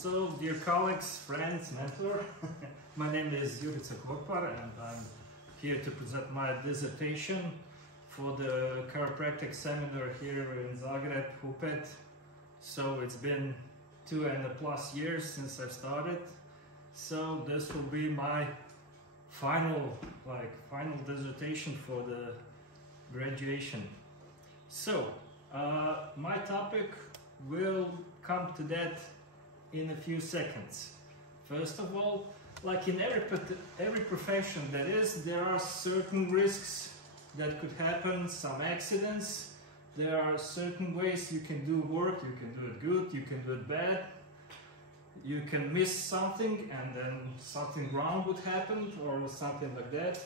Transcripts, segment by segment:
So, dear colleagues, friends, mentor, my name is Jurica Korpar and I'm here to present my dissertation for the chiropractic seminar here in Zagreb, Upet. So it's been 2+ years since I've started. So this will be my final dissertation for the graduation. So my topic will come to that in a few seconds. First of all, like in every profession there are certain risks that could happen, some accidents. There are certain ways you can do work, you can do it good, you can do it bad. You can miss something and then something wrong would happen or something like that.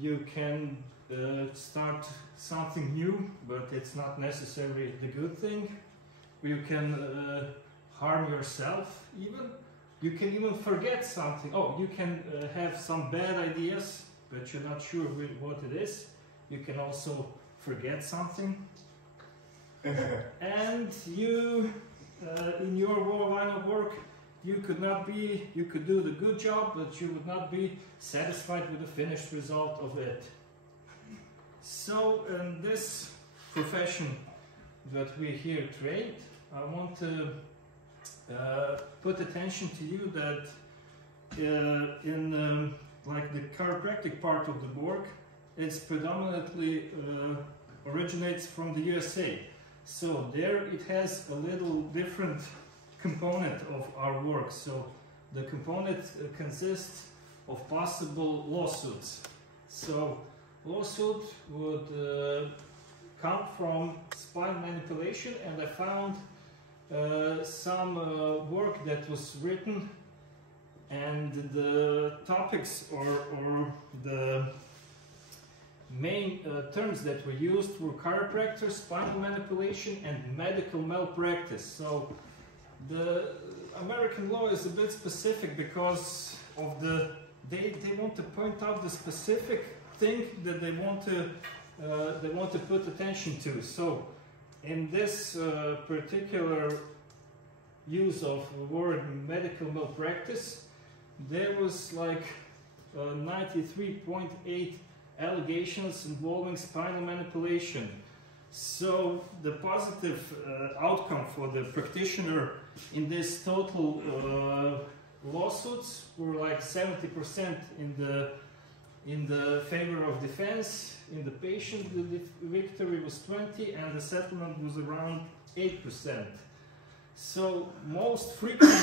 You can start something new, but it's not necessarily the good thing. You can harm yourself even. You can even forget something. Oh, you can have some bad ideas, but you're not sure what it is. You can also forget something. And you, in your line of work, you could do the good job, but you would not be satisfied with the finished result of it. So in this profession that we here trained, I want to put attention to you that in like the chiropractic part of the work, it's predominantly originates from the USA. So there it has a little different component of our work. So the component consists of possible lawsuits. So lawsuit would come from spine manipulation, and I found some work that was written, and the topics or the main terms that were used were chiropractor, spinal manipulation, and medical malpractice. So the American law is a bit specific because of they want to point out the specific thing that they want to put attention to. So in this particular use of the word medical malpractice, there was like 93.8 allegations involving spinal manipulation. So the positive outcome for the practitioner in this total lawsuits were like 70% in the favor of defense. In the patient, the victory was 20% and the settlement was around 8%. So most frequent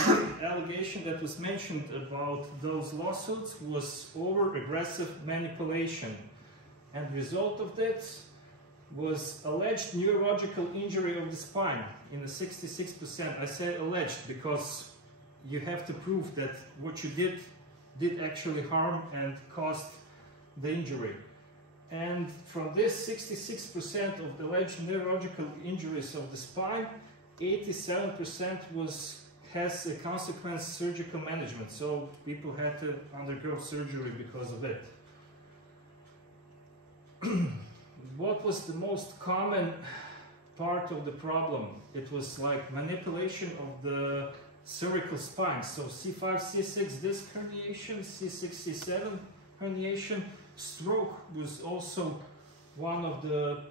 allegation that was mentioned about those lawsuits was over-aggressive manipulation, and result of that was alleged neurological injury of the spine in the 66%. I say alleged because you have to prove that what you did actually harm and caused the injury. And from this 66% of the alleged neurological injuries of the spine, 87% has a consequence surgical management. So people had to undergo surgery because of it. What was the most common part of the problem? It was like manipulation of the cervical spine. So C5, C6 disc herniation, C6, C7 herniation. Stroke was also one of the,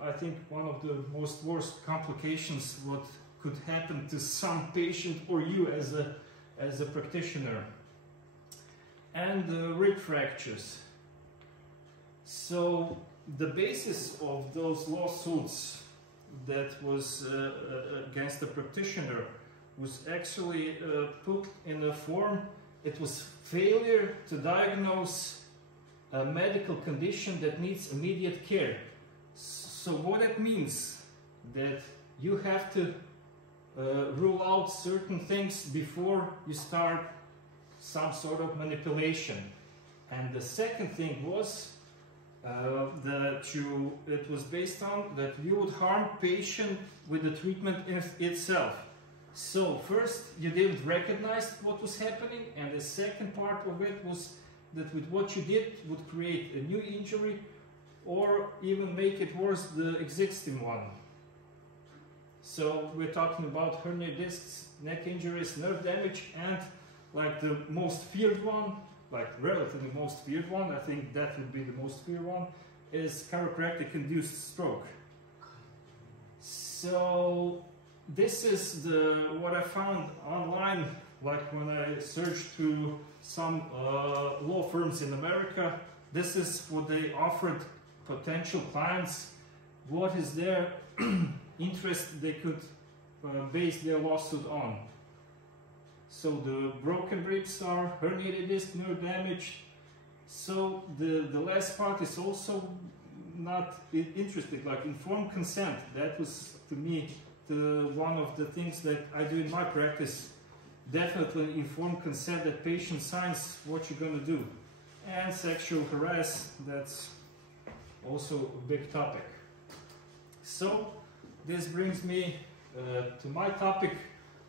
I think, one of the most worst complications what could happen to some patient or you as a practitioner. And rib fractures. So the basis of those lawsuits that was against the practitioner was actually put in a form. It was failure to diagnose a medical condition that needs immediate care. So what that means, that you have to rule out certain things before you start some sort of manipulation. And the second thing was it was based on that you would harm patient with the treatment itself. So first you didn't recognize what was happening, and the second part of it was that with what you did would create a new injury or even make it worse the existing one. So we're talking about herniated discs, neck injuries, nerve damage, and like the most feared one, like relatively most feared one, I think that would be the most feared one, is chiropractic induced stroke. So this is what I found online, like when I searched through some law firms in America. This is what they offered potential clients. What is their interest they could base their lawsuit on. So the broken ribs are herniated disc, nerve damage. So the last part is also not interesting, like informed consent. That was to me one of the things that I do in my practice. Definitely informed consent, that patient signs what you're going to do. And sexual harass, that's also a big topic. So this brings me to my topic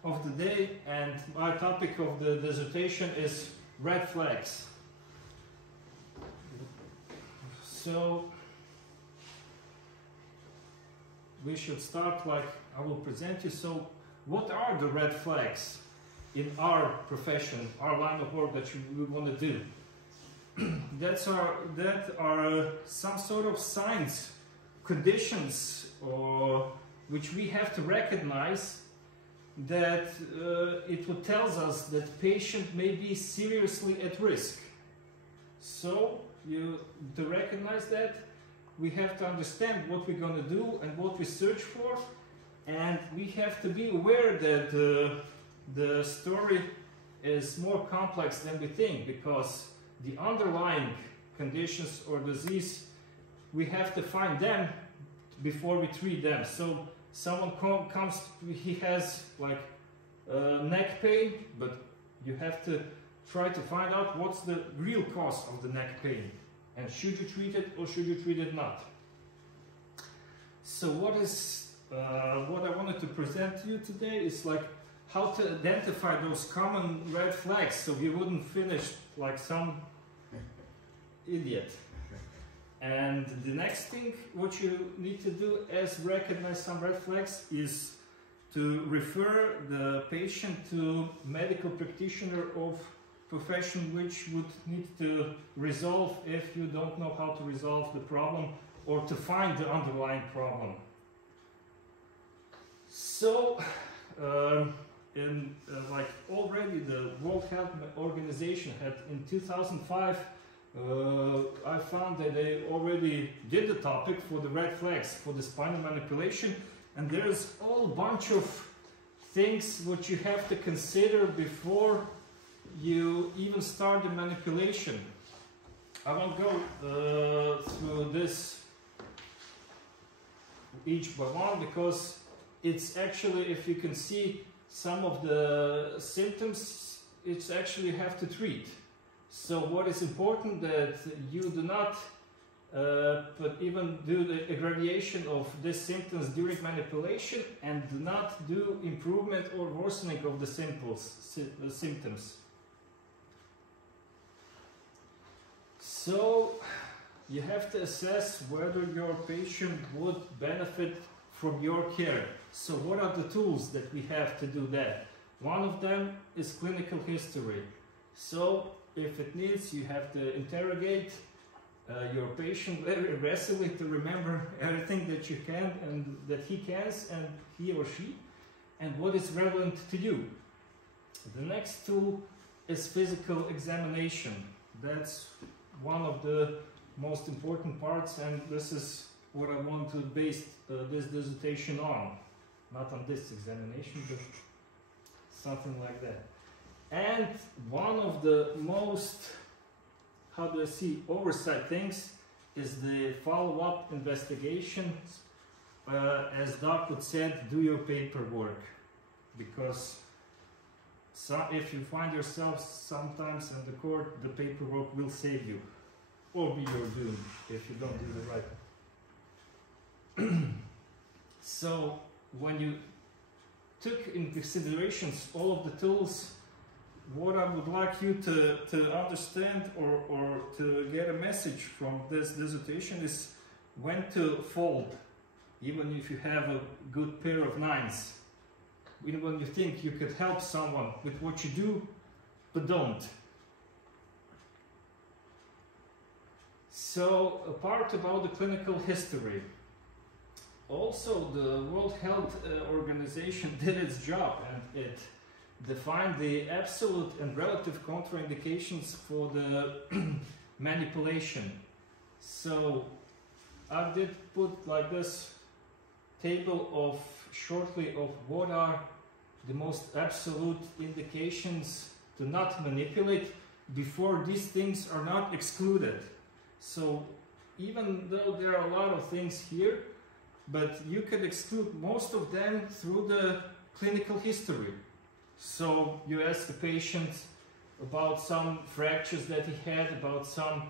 of the day, and my topic of the dissertation is red flags. So we should start, like I will present you. So what are the red flags in our profession, our line of work that we want to do? that are some sort of signs, conditions, or which we have to recognize, that it would tells us that patient may be seriously at risk. So to recognize that, we have to understand what we're going to do and what we search for, and we have to be aware that the story is more complex than we think, because the underlying conditions or disease, we have to find them before we treat them. So someone comes, he has like neck pain, but you have to try to find out what's the real cause of the neck pain, and should you treat it or should you treat it not. So what I wanted to present to you today is like how to identify those common red flags, so we wouldn't finish like some idiot. And the next thing what you need to do as recognize some red flags is to refer the patient to medical practitioner of profession, which would need to resolve if you don't know how to resolve the problem or to find the underlying problem. So like already the World Health Organization had in 2005, I found that they already did the topic for the red flags for the spinal manipulation, and there's a whole bunch of things which you have to consider before you even start the manipulation. I won't go through this each by one, because it's actually, if you can see some of the symptoms, it's actually you have to treat. So what is important that you do not even do the aggravation of these symptoms during manipulation, and do not do improvement or worsening of the symptoms. So you have to assess whether your patient would benefit from your care. So what are the tools that we have to do that? One of them is clinical history. So if it needs, you have to interrogate your patient very aggressively to remember everything that you can and that he can, and he or she, and what is relevant to you. The next tool is physical examination. That's one of the most important parts, and this is what I want to base this dissertation on. Not on this examination, but something like that. And one of the most, how do I see, oversight things is the follow-up investigation. As Doc would said, do your paperwork, because if you find yourself sometimes in the court, the paperwork will save you, or be your doom if you don't do the right. So when you took in considerations all of the tools, what I would like you to understand or to get a message from this dissertation is when to fold even if you have a good pair of nines, even when you think you could help someone with what you do, but don't. So, a part about the clinical history. Also, the World Health Organization did its job, and it defined the absolute and relative contraindications for the manipulation. So I did put like this table of shortly of what are the most absolute indications to not manipulate before these things are not excluded. So even though there are a lot of things here, but you could exclude most of them through the clinical history. So you ask the patient about some fractures that he had, about some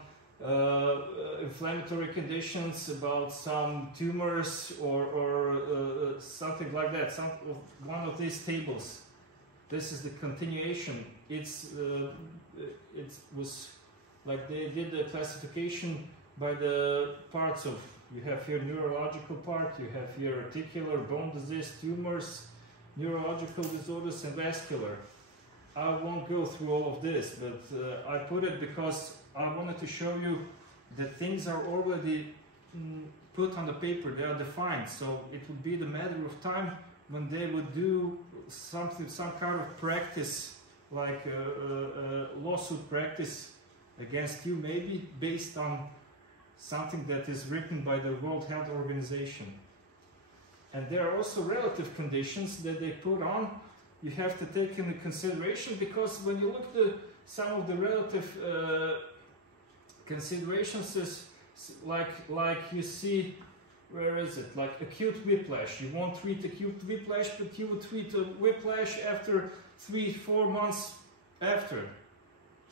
inflammatory conditions, about some tumors, or something like that. One of these tables. This is the continuation. It was like they did the classification by the parts of. You have here neurological part. You have here articular, bone disease, tumors, neurological disorders, and vascular. I won't go through all of this, but I put it because I wanted to show you that things are already put on the paper, they are defined, so it would be the matter of time when they would do some kind of practice, like a lawsuit practice against you, maybe based on something that is written by the World Health Organization. And there are also relative conditions that they put on. You have to take into consideration, because when you look at some of the relative considerations, is like you see, where is it? Like acute whiplash. You won't treat acute whiplash, but you would treat a whiplash after 3-4 months after.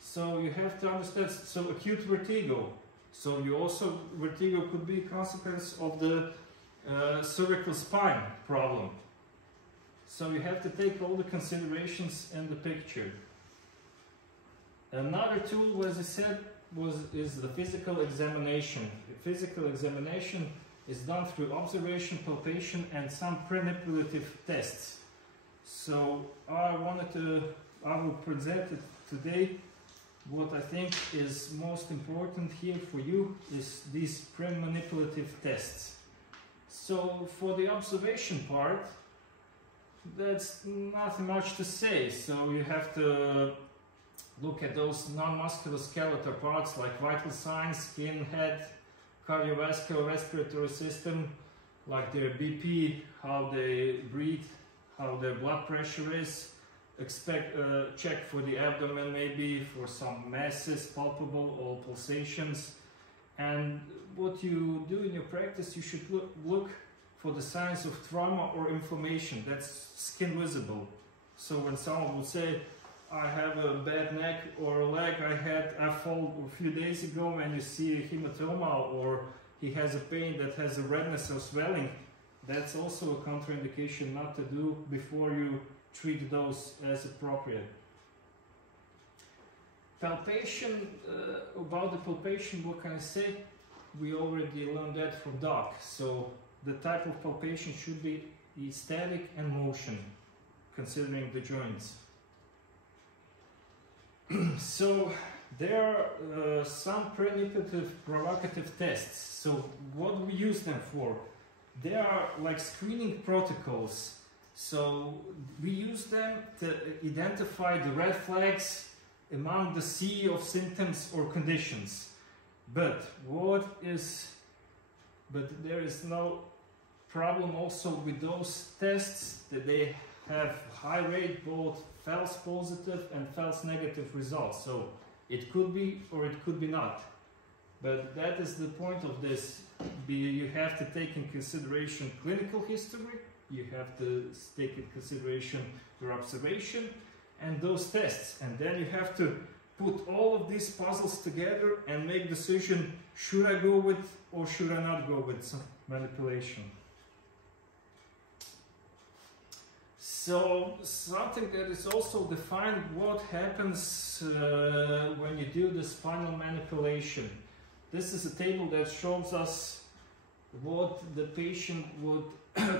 So you have to understand. So acute vertigo. So you also, vertigo could be a consequence of the cervical spine problem. So you have to take all the considerations in the picture. Another tool, as I said, is the physical examination. The physical examination is done through observation, palpation, and some pre-manipulative tests. So I will present it today. What I think is most important here for you is these pre-manipulative tests. So for the observation part, that's nothing much to say. So you have to look at those non-musculoskeletal parts like vital signs, skin, head, cardiovascular, respiratory system, like their BP, how they breathe, how their blood pressure is. Check for the abdomen, maybe for some masses, palpable or pulsations. And what you do in your practice, you should look for the signs of trauma or inflammation. That's skin visible. So when someone will say, I have a bad neck or a leg, I fall a few days ago, and you see a hematoma, or he has a pain that has a redness or swelling, that's also a contraindication not to do before you treat those as appropriate. Palpation, about the palpation, what can I say? We already learned that from doc. So the type of palpation should be static and motion, considering the joints. So there are some pre-manipulative provocative tests. So what do we use them for? They are like screening protocols. So we use them to identify the red flags among the sea of symptoms or conditions. But there is no problem also with those tests, that they have high rate both false positive and false negative results. So it could be or it could be not. But that is the point of this. You have to take in consideration clinical history, you have to take in consideration your observation and those tests. And then you have to put all of these puzzles together and make decision, should I go with or should I not go with some manipulation. So something that is also defined, what happens when you do the spinal manipulation. This is a table that shows us what the patient would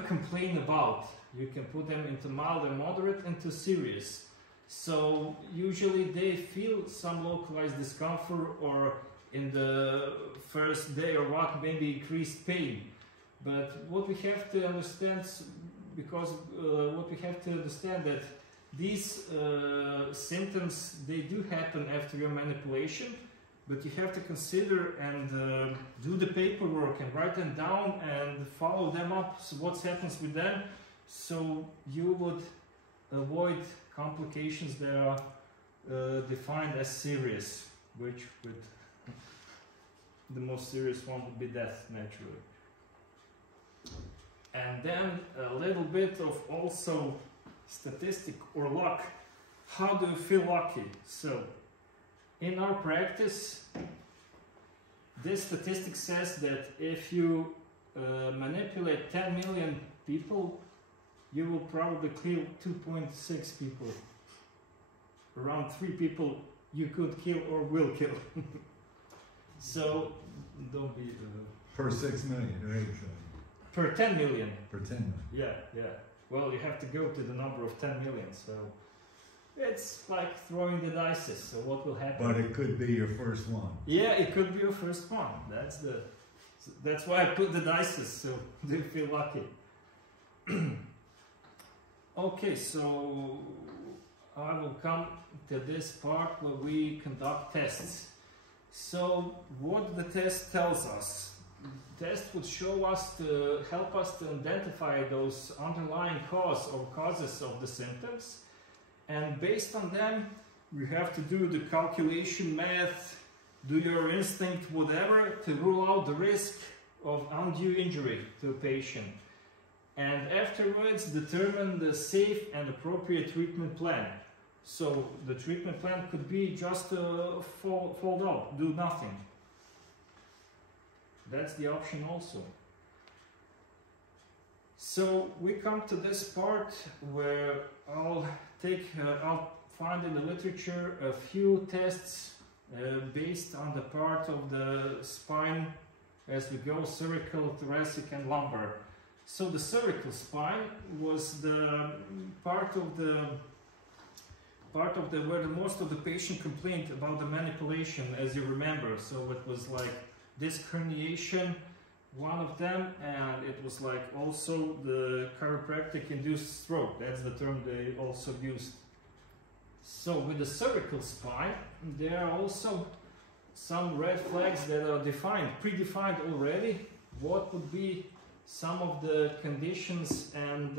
complain about. You can put them into mild and moderate and to serious. So usually they feel some localized discomfort, or in the first day or what, maybe increased pain. But what we have to understand, that these symptoms, they do happen after your manipulation, but you have to consider and do the paperwork and write them down and follow them up, so what happens with them, so you would avoid complications that are defined as serious, which would the most serious one would be death, naturally. And then a little bit of also statistic or luck. How do you feel lucky? So in our practice, this statistic says that if you manipulate 10 million people, you will probably kill 2.6 people. Around 3 people you could kill or will kill. So don't be... per 6 million or 8 million? Per 10 million. Per 10 million. Yeah, yeah. Well, you have to go to the number of 10 million, so it's like throwing the dice. So what will happen? But it could be your first one. Yeah, it could be your first one. That's why I put the dice, so you feel lucky. Okay, so I will come to this part where we conduct tests. So what the test tells us? The test would show us to help us to identify those underlying causes of the symptoms, and based on them we have to do the calculation, math, do your instinct, whatever, to rule out the risk of undue injury to a patient, and afterwards determine the safe and appropriate treatment plan. So the treatment plan could be just fold up, do nothing. That's the option also. So we come to this part where I'll find in the literature a few tests based on the part of the spine as we go: cervical, thoracic and lumbar. So the cervical spine was the part of the where the most of the patient complained about the manipulation, as you remember. So it was like disc herniation, one of them, and it was like also the chiropractic induced stroke. That's the term they also used. So with the cervical spine, there are also some red flags that are predefined already. What would be some of the conditions and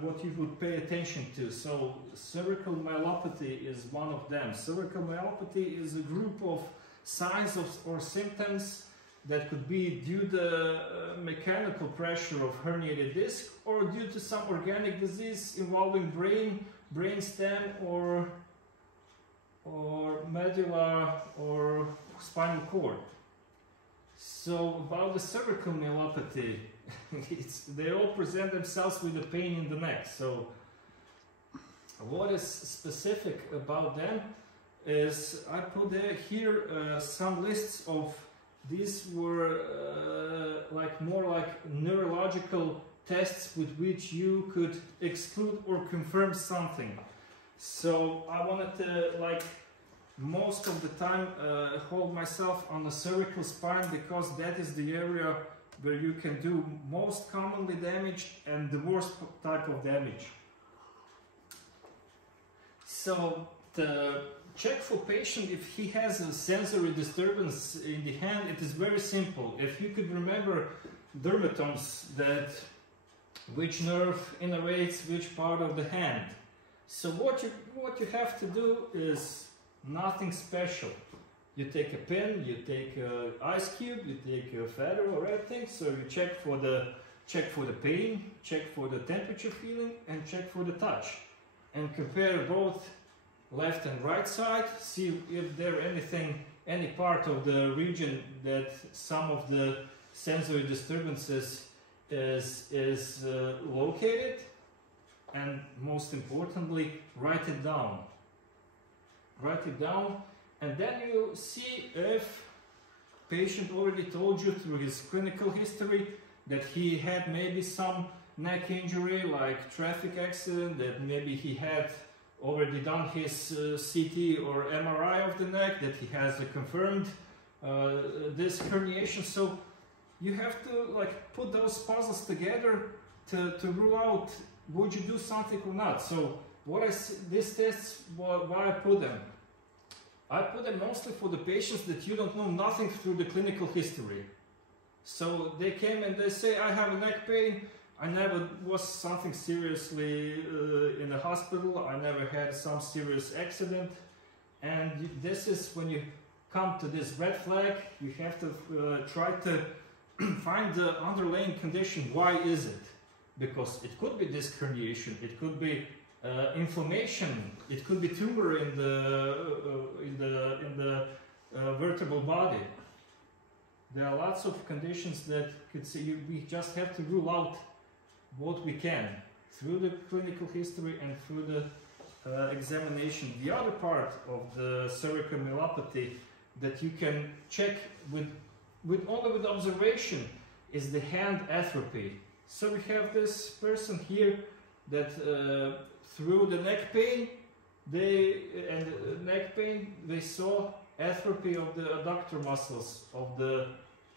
what you would pay attention to? So cervical myelopathy is one of them. Cervical myelopathy is a group of signs or symptoms that could be due to the mechanical pressure of herniated disc, or due to some organic disease involving brain stem or medulla or spinal cord. So about the cervical myelopathy, they all present themselves with a pain in the neck. So what is specific about them is I put here some lists of these were more like neurological tests with which you could exclude or confirm something. So I wanted to most of the time hold myself on the cervical spine, because that is the area where you can do most commonly damaged and the worst type of damage. So the check for patient if he has a sensory disturbance in the hand, it is very simple. If you could remember dermatomes, that which nerve innervates which part of the hand. So what you have to do is nothing special. You take a pin, you take an ice cube, you take a feather or everything. So you check for the pain, check for the temperature feeling, and check for the touch, and compare both left and right side. See if there any part of the region that some of the sensory disturbances is located, and most importantly, write it down. Write it down, and then you see if patient already told you through his clinical history that he had maybe some neck injury like traffic accident, that maybe he had already done his CT or MRI of the neck, that he has a confirmed disc herniation. So you have to like put those puzzles together to rule out would you do something or not. So what these tests, why I put them? I put them mostly for the patients that you don't know nothing through the clinical history. So they came and they say, I have a neck pain, I never was something seriously in the hospital, I never had some serious accident. And this is when you come to this red flag, you have to try to find the underlying condition. Why is it? Because it could be disc herniation, it could be inflammation, it could be tumor in the vertebral body. There are lots of conditions that could see. We just have to rule out what we can through the clinical history and through the examination. The other part of the cervical myelopathy that you can check only with observation is the hand atrophy. So we have this person here that through the neck pain, they saw atrophy of the adductor muscles of the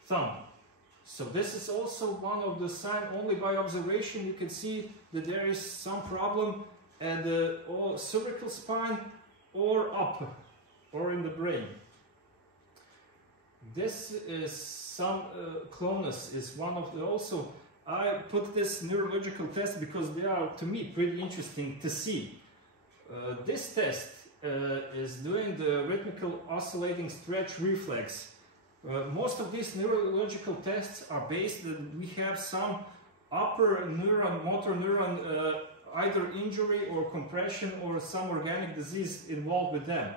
thumb. So this is also one of the signs. Only by observation you can see that there is some problem at the cervical spine or up or in the brain. This is some clonus is one of the also. I put this neurological test because they are, to me, pretty interesting to see. This test is doing the rhythmical oscillating stretch reflex. Most of these neurological tests are based that we have some upper neuron, motor neuron, either injury or compression or some organic disease involved with them.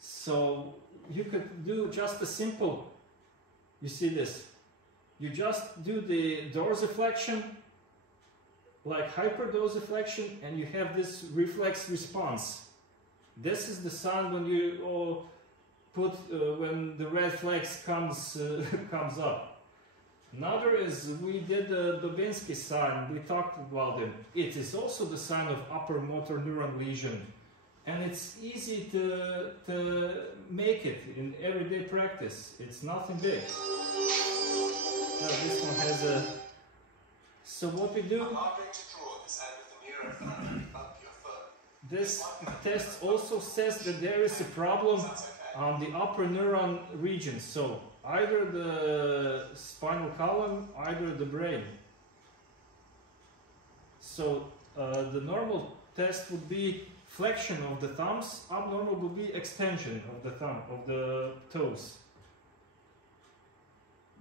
So you could do just a simple, you see this, you just do the dorsiflexion, like hyperdorsiflexion, and you have this reflex response. This is the sign when you when the red flags comes up. Another is we did the MEDICINSKE sign. We talked about it. It is also the sign of upper motor neuron lesion, and it's easy to make it in everyday practice. It's nothing big. This one has a. So what we do? This test also says that there is a problem on the upper neuron region. So either the spinal column, either the brain. So the normal test would be flexion of the thumbs. Abnormal would be extension of the thumb, of the toes.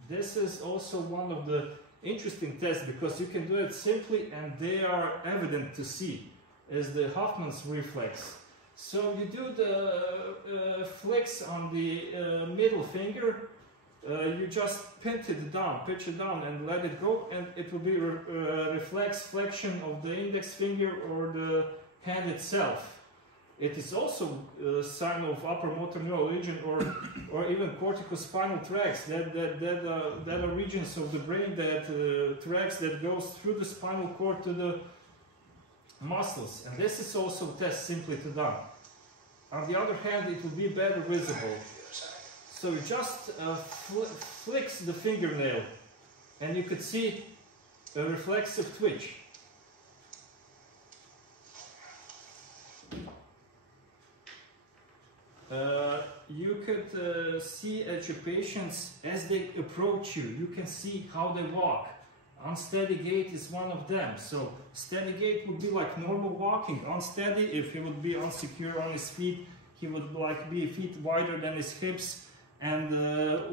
This is also one of the interesting tests because you can do it simply and they are evident to see as the Hoffman's reflex. So you do the flex on the middle finger, you just pitch it down and let it go, and it will be reflex flexion of the index finger or the hand itself. It is also a sign of upper motor neural region or even corticospinal tracts. That are regions of the brain that tracts that goes through the spinal cord to the muscles. And this is also a test simply to done. On the other hand, it will be better visible. So you just flicks the fingernail and you could see a reflexive twitch. You could see at your patients as they approach you, you can see how they walk. Unsteady gait is one of them. So steady gait would be like normal walking. Unsteady, if he would be unsecure on his feet, he would like be feet wider than his hips and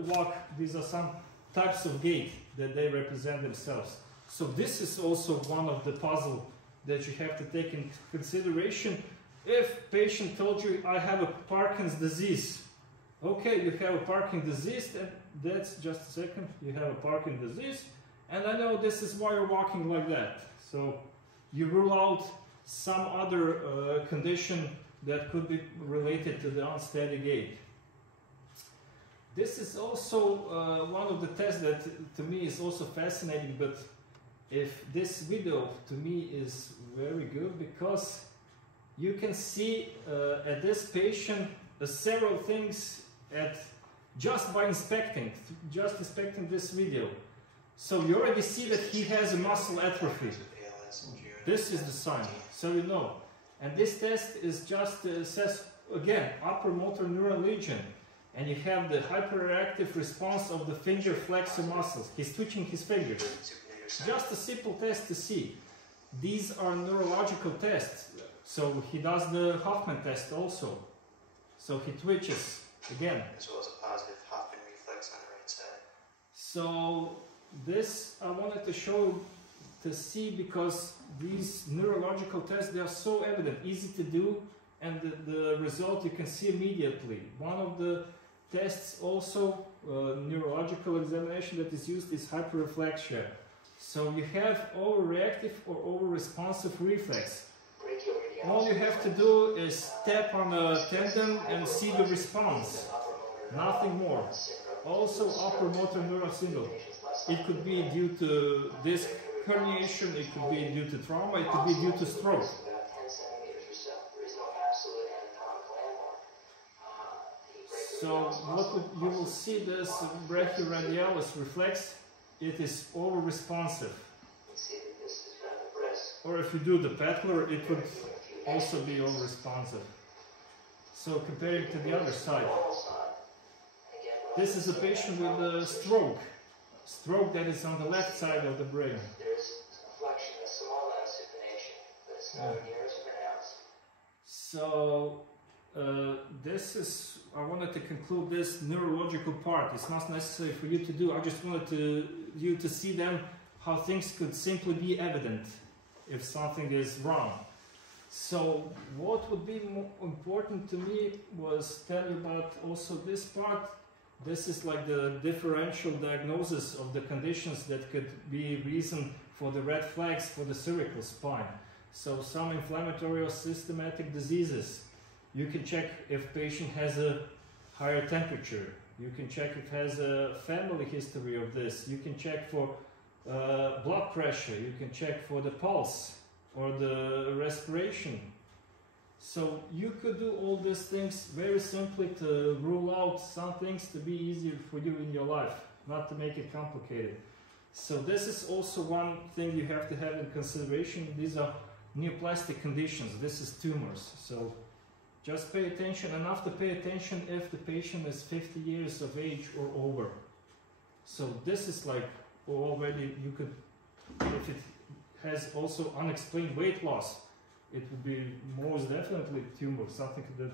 walk. These are some types of gait that they represent themselves. So this is also one of the puzzle that you have to take into consideration. If patient told you, I have a Parkinson's disease. Okay, you have a Parkinson's disease, and that's just a second, you have a Parkinson's disease, and I know this is why you're walking like that. So you rule out some other condition that could be related to the unsteady gait. This is also one of the tests that to me is also fascinating, but if this video to me is very good because you can see at this patient several things just by inspecting this video. So you already see that he has a muscle atrophy. This is the sign, so you know. And this test is just says again upper motor neural lesion, and you have the hyperreactive response of the finger flexor muscles. He's twitching his fingers. Just a simple test to see. These are neurological tests. So he does the Hoffman test also. So he twitches again. As well as a positive Hoffman reflex on the right side. So this I wanted to show to see because these neurological tests, they are so evident, easy to do, and the result you can see immediately. One of the tests also, neurological examination that is used is hyperreflexia. So you have overreactive or over-responsive reflex. All you have to do is step on a tendon and see the response, nothing more. Also upper motor neuron syndrome. It could be due to disc herniation, it could be due to trauma, it could be due to stroke. So what you will see this brachioradialis reflex, it is over-responsive. Or if you do the Petler, it would also be over-responsive. So comparing to the other side. This is a patient with a stroke. Stroke that is on the left side of the brain. So this is, I wanted to conclude this neurological part. It's not necessary for you to do. I just wanted you to see them, how things could simply be evident if something is wrong. So what would be more important to me was tell you about also this part. This is like the differential diagnosis of the conditions that could be reason for the red flags for the cervical spine. So some inflammatory or systematic diseases. You can check if patient has a higher temperature. You can check if has a family history of this. You can check for blood pressure. You can check for the pulse or the respiration. So you could do all these things very simply to rule out some things to be easier for you in your life, not to make it complicated. So this is also one thing you have to have in consideration. These are neoplastic conditions. This is tumors. So just pay attention, enough to pay attention if the patient is 50 years of age or over. So this is like already you could, if it has also unexplained weight loss, it would be most definitely tumor, something that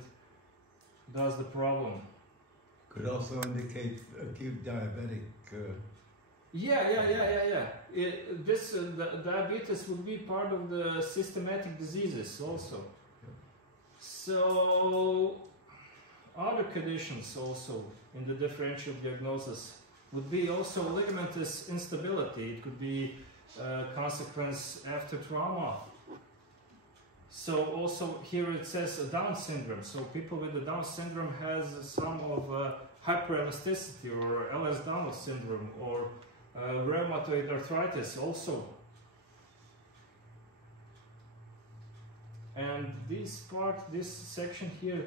does the problem. Could also indicate acute diabetic. Diabetes would be part of the systematic diseases also. So other conditions also in the differential diagnosis would be also ligamentous instability. It could be a consequence after trauma. So also here it says a Down syndrome. So people with the Down syndrome has some of hyperelasticity or Ehlers-Danlos syndrome or rheumatoid arthritis also. And this section here,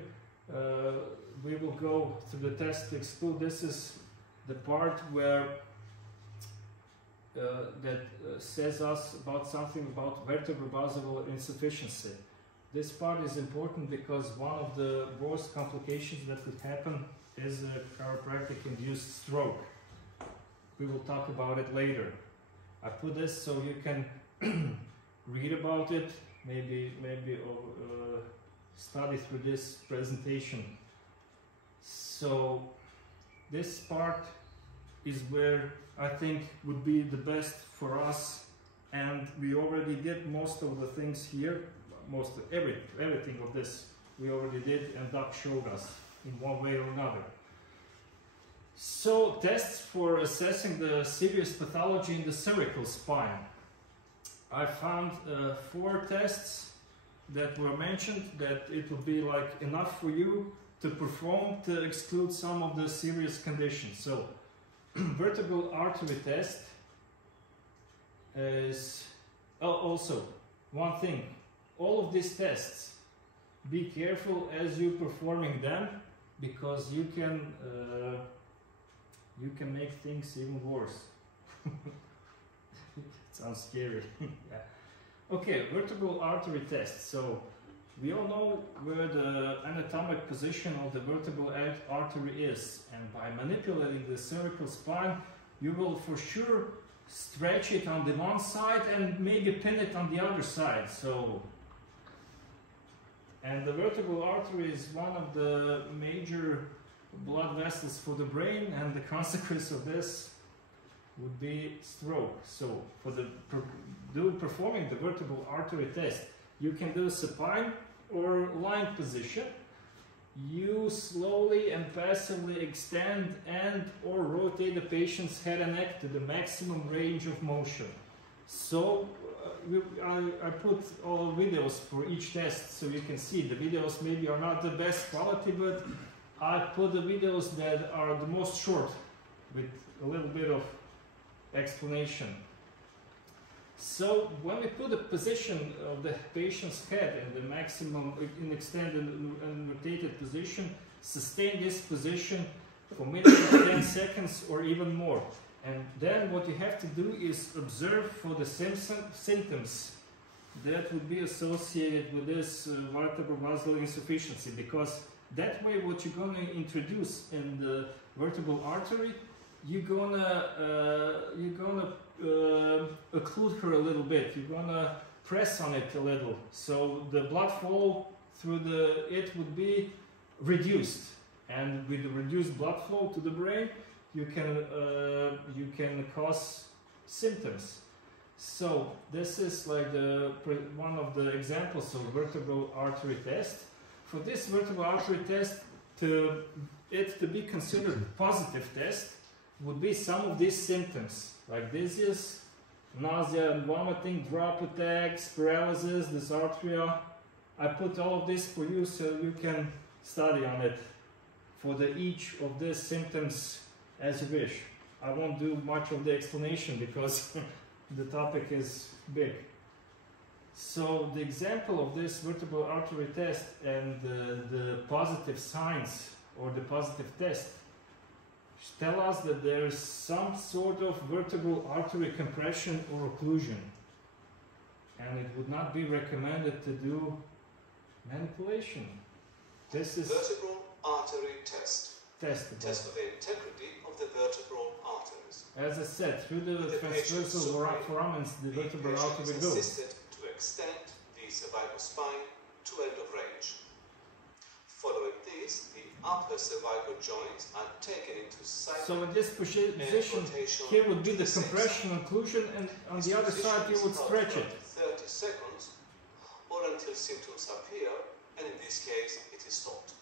we will go through the test to exclude. This is the part where that says us about something about vertebral insufficiency. This part is important because one of the worst complications that could happen is a chiropractic-induced stroke. We will talk about it later. I put this so you can read about it, maybe study through this presentation. So this part is where I think would be the best for us, and we already did most of the things here, everything of this we already did, and Doc showed us in one way or another. So tests for assessing the serious pathology in the cervical spine. I found 4 tests that were mentioned that it would be like enough for you to perform to exclude some of the serious conditions. So vertebral artery test is also one thing. All of these tests, be careful as you're performing them, because you can make things even worse. It sounds scary. Yeah. Okay, vertebral artery test. So we all know where the anatomic position of the vertebral artery is, and by manipulating the cervical spine you will for sure stretch it on the one side and maybe pin it on the other side. And the vertebral artery is one of the major blood vessels for the brain, and the consequence of this would be stroke. So for performing the vertebral artery test, you can do supine or lying position. You slowly and passively extend and or rotate the patient's head and neck to the maximum range of motion. So I put all videos for each test so you can see. The videos maybe are not the best quality, but I put the videos that are the most short with a little bit of explanation. So when we put the position of the patient's head in the maximum, in extended and rotated position, sustain this position for minimum 10 seconds or even more. And then what you have to do is observe for the symptoms that would be associated with this vertebral vascular insufficiency, because that way what you're going to introduce in the vertebral artery, you're gonna occlude her a little bit. You're gonna press on it a little, so the blood flow through it would be reduced, and with the reduced blood flow to the brain, you can cause symptoms. So this is like one of the examples of vertebral artery test. For this vertebral artery test, to be considered positive test, would be some of these symptoms, like dizziness, nausea and vomiting, drop attacks, paralysis, dysarthria. I put all of this for you so you can study on it for each of these symptoms as you wish. I won't do much of the explanation because the topic is big. So the example of this vertebral artery test and the positive signs or the positive test tell us that there is some sort of vertebral artery compression or occlusion, and it would not be recommended to do manipulation. This is vertebral artery test. Test of the integrity of the vertebral arteries. As I said, through the transversal foramens, the vertebral artery goes. Assisted to extend the cervical spine to end of range. Following this, the upper cervical joints are taken into silent. So in this position, here would be the compression occlusion, and on the other side you would stretch it. 30 seconds, or until symptoms appear, and in this case it is stopped.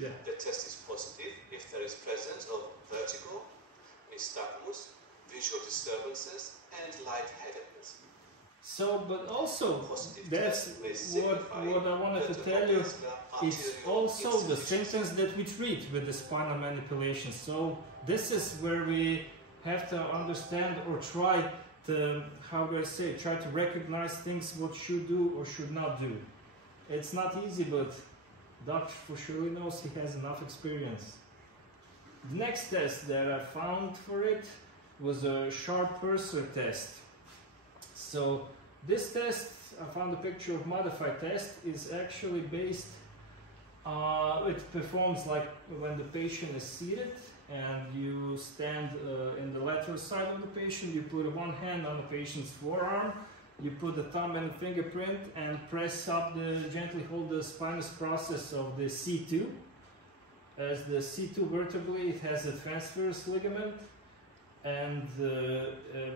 Yeah. The test is positive if there is presence of vertigo, nystagmus, visual disturbances, and lightheadedness. So, but also, that's what I wanted to tell you. It's also the symptoms that we treat with the spinal manipulation. So this is where we have to understand or try to, try to recognize things what should do or should not do. It's not easy, but Doc for sure knows, he has enough experience. The next test that I found for it was a sharp cursor test. So this test, I found a picture of modified test, is actually based, it performs like when the patient is seated and you stand in the lateral side of the patient, you put one hand on the patient's forearm, you put the thumb and fingerprint and press up, gently hold the spinous process of the C2. As the C2 vertebrae, it has a transverse ligament, and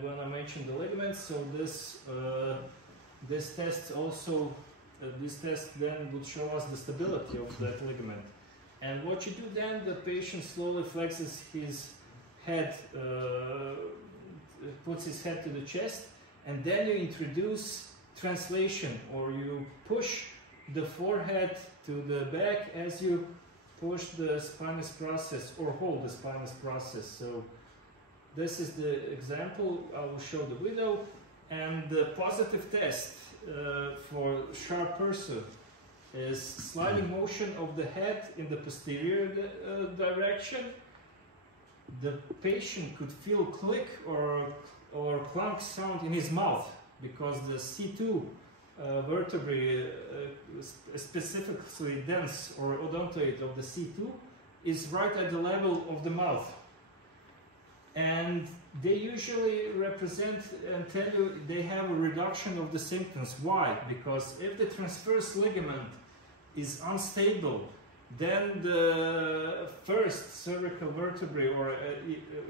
when I mentioned the ligaments, so this test also, this test then would show us the stability of that ligament. And what you do then, the patient slowly flexes his head, puts his head to the chest, and then you introduce translation, or you push the forehead to the back as you push the spinous process or hold the spinous process. So this is the example. I will show the video. And the positive test for sharp pursue is sliding motion of the head in the posterior direction. The patient could feel click or clunk sound in his mouth because the C2 vertebrae, specifically dense or odontoid of the C2, is right at the level of the mouth. And they usually represent and tell you they have a reduction of the symptoms. Why? Because if the transverse ligament is unstable, then the first cervical vertebrae or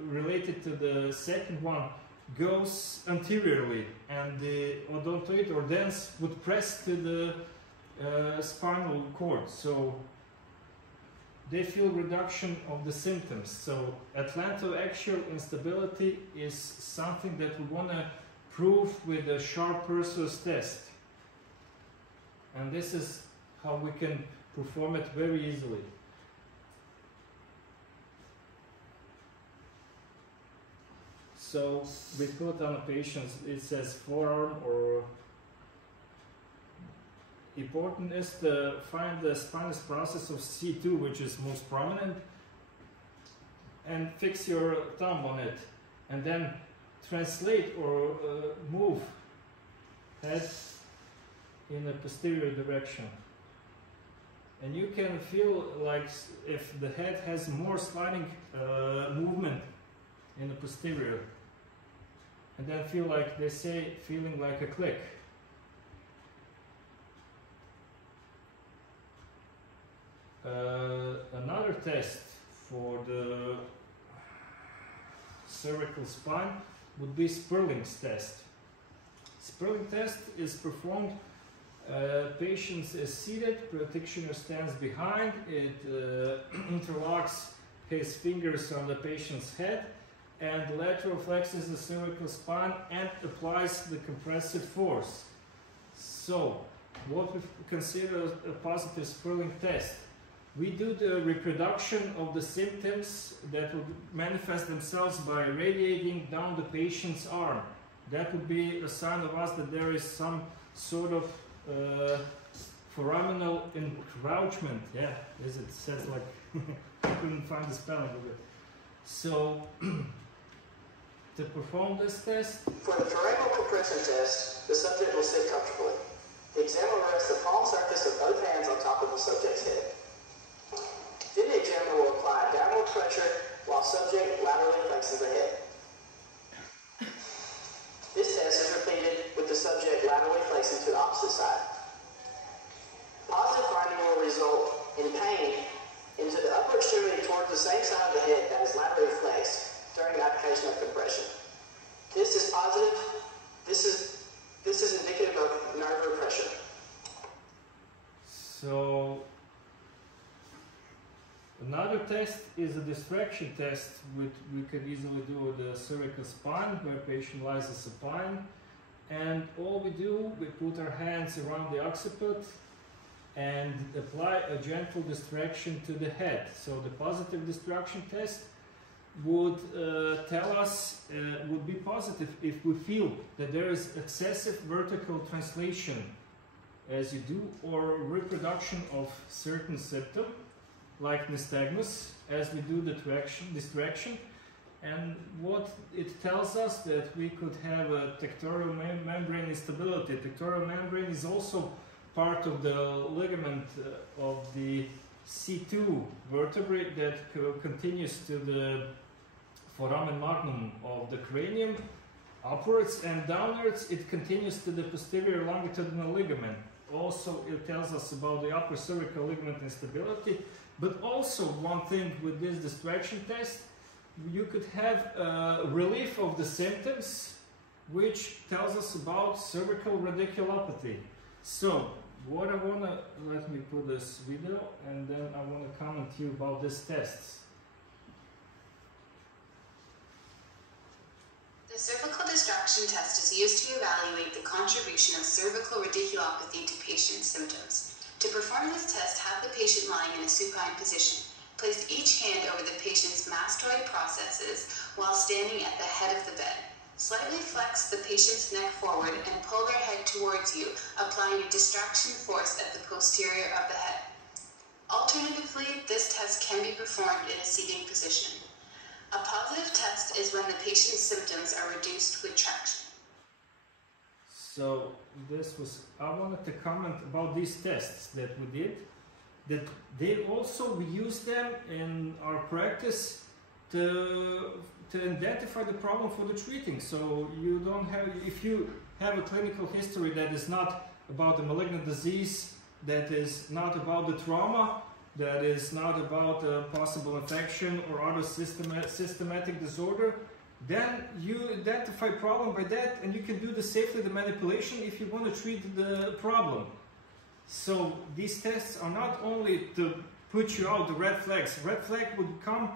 related to the second one goes anteriorly, and the odontoid or dens would press to the spinal cord. So they feel reduction of the symptoms. So atlantoaxial instability is something that we want to prove with a sharp pursues test. And this is how we can perform it very easily. So we put on a patient, it says forearm, or important is to find the spinous process of C2, which is most prominent, and fix your thumb on it, and then translate or move head in a posterior direction. And you can feel like if the head has more sliding movement in the posterior, and then feel like they say, feeling like a click. Another test for the cervical spine would be Sperling's test. Sperling test is performed. Patient is seated, practitioner stands behind, it interlocks his fingers on the patient's head and lateral flexes the cervical spine and applies the compressive force. So, what we consider a positive Sperling test. We do the reproduction of the symptoms that would manifest themselves by radiating down the patient's arm. That would be a sign of us that there is some sort of foraminal encroachment. Yeah, as it says, like I couldn't find the spelling of it. So to perform this test, For the foraminal compression test, the subject will sit comfortably. The examiner rests the palm surface of both hands on top of the subject's head. Then the examiner will apply downward pressure while subject laterally flexes the head. This test is repeated with the subject laterally flexing to the opposite side. Positive finding will result in pain into the upper extremity towards the same side of the head that is laterally flexed during the application of compression. This is positive. This is indicative of nerve repression. so another test is a distraction test, which we can easily do with the cervical spine, where patient lies supine, and all we do, we put our hands around the occiput and apply a gentle distraction to the head. So the positive distraction test would tell us, would be positive if we feel that there is excessive vertical translation as you do, or reproduction of certain symptom, like nystagmus, as we do the distraction. And what it tells us that we could have a tectorial membrane instability. Tectorial membrane is also part of the ligament of the C2 vertebrae that continues to the foramen magnum of the cranium. Upwards and downwards, it continues to the posterior longitudinal ligament. Also, it tells us about the upper cervical ligament instability. But also, one thing with this distraction test, you could have relief of the symptoms, which tells us about cervical radiculopathy. So, what I want to, let me put this video, and then I want to comment to you about these tests. The cervical distraction test is used to evaluate the contribution of cervical radiculopathy to patient symptoms. To perform this test, have the patient lying in a supine position. Place each hand over the patient's mastoid processes while standing at the head of the bed. Slightly flex the patient's neck forward and pull their head towards you, applying a distraction force at the posterior of the head. Alternatively, this test can be performed in a seating position. A positive test is when the patient's symptoms are reduced with traction. So I wanted to comment about these tests that we did, that we use them in our practice to identify the problem for the treating. So you don't have, if you have a clinical history that is not about the malignant disease, that is not about the trauma, that is not about a possible infection or other systematic disorder, then you identify problem by that, and you can do safely the manipulation if you want to treat the problem. So these tests are not only to put you out the red flags. Red flag would come